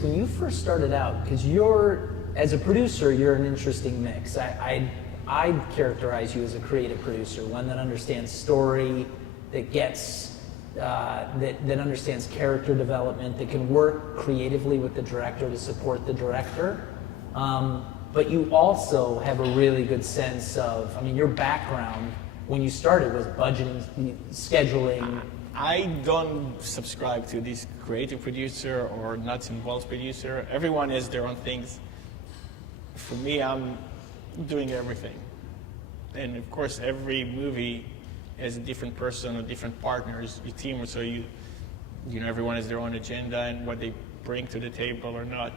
curious, when you first started out, because as a producer, you're an interesting mix. I'd characterize you as a creative producer, one that understands story, that gets, that understands character development, that can work creatively with the director to support the director. But you also have a really good sense of, I mean, your background when you started was budgeting, scheduling. I don't subscribe to this creative producer or nuts and bolts producer. Everyone has their own things. For me, I'm doing everything. And of course, every movie has a different person or different partners, your team, so you know, everyone has their own agenda and what they bring to the table or not.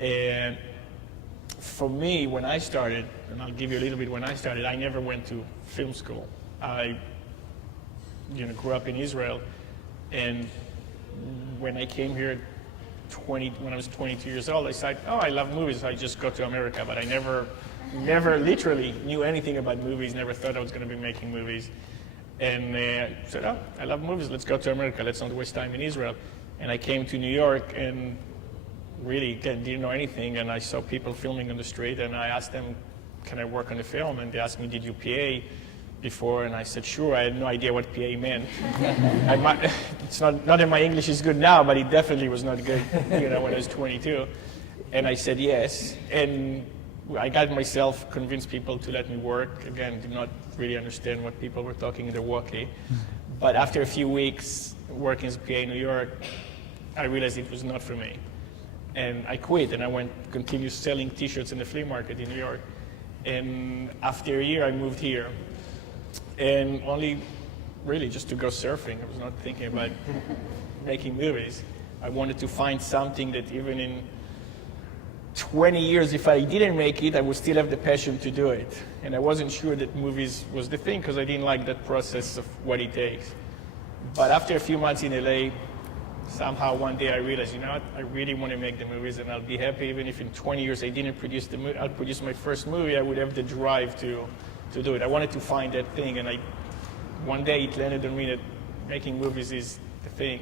And for me, when I started, and I'll give you a little bit when I started, I never went to film school. I grew up in Israel, and when I came here when I was 22 years old, I said, oh, I love movies, I just go to America. But I never literally knew anything about movies, never thought I was going to be making movies. And I said, oh, I love movies, let's go to America, let's not waste time in Israel. And I came to New York and really didn't know anything, and I saw people filming on the street, and I asked them, can I work on the film? And they asked me, did you PA before? And I said, sure. I had no idea what PA meant. It's not that my English is good now, but it definitely was not good when I was 22. And I said yes, and I got myself, convinced people to let me work. Again, did not really understand what people were talking in the walkie. But after a few weeks working as a PA in New York, I realized it was not for me. And I quit, and I continued selling T-shirts in the flea market in New York. And after a year, I moved here. And only really just to go surfing. I was not thinking about making movies. I wanted to find something that even in 20 years, if I didn't make it, I would still have the passion to do it. And I wasn't sure that movies was the thing, because I didn't like that process of what it takes. But after a few months in LA, somehow one day I realized, you know what, I really want to make the movies, and I'll be happy even if in 20 years I didn't produce the movie. I'll produce my first movie, I would have the drive to do it. I wanted to find that thing, and one day it landed on me that making movies is the thing.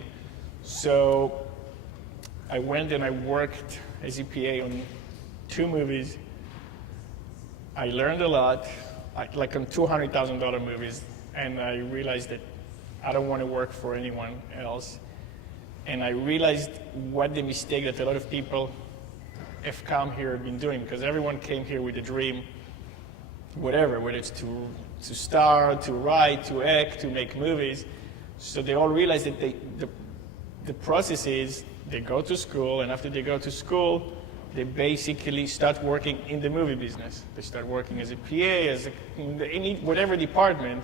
So I went and I worked as a PA on 2 movies. I learned a lot, like on $200,000 movies, and I realized that I don't want to work for anyone else. And I realized what the mistake that a lot of people have come here have been doing, because everyone came here with a dream, whatever, whether it's to star, to write, to act, to make movies. So they all realized that the process is they go to school, and after they go to school, they basically start working in the movie business. They start working as a PA, in whatever department,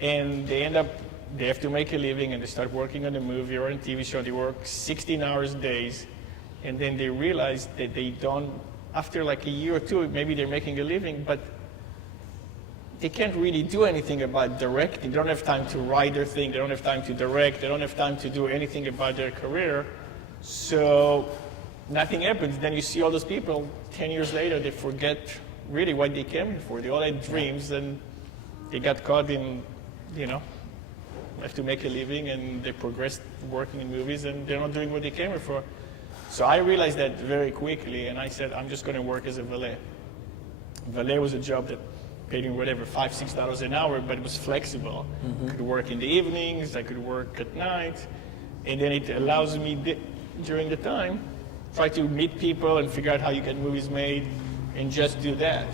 and they have to make a living, and they start working on a movie or on a TV show. They work 16 hours days, and then they realize that they don't, after like a year or two, maybe they're making a living, but they can't really do anything about directing. They don't have time to write their thing. They don't have time to direct. They don't have time to do anything about their career. So nothing happens. Then you see all those people, 10 years later, they forget really what they came here for. They all had dreams, and they got caught in, have to make a living, and they progressed working in movies, and they're not doing what they came here for. So I realized that very quickly, and I said, I'm just going to work as a valet. Valet was a job that paid me whatever, $5, $6 an hour, but it was flexible. I could work in the evenings, I could work at night, and then it allows me, during the time, try to meet people and figure out how you get movies made, and just do that.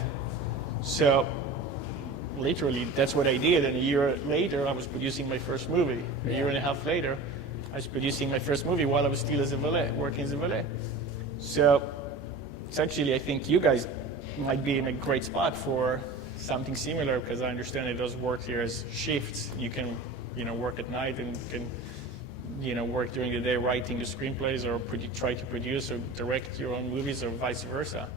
So literally, that's what I did, and a year later, I was producing my first movie. A year and a half later, I was producing my first movie while I was still as a valet, working as a valet. So it's actually, I think you guys might be in a great spot for something similar, because I understand it does work here as shifts. You can, work at night, and you can, work during the day writing the screenplays, or try to produce or direct your own movies, or vice versa.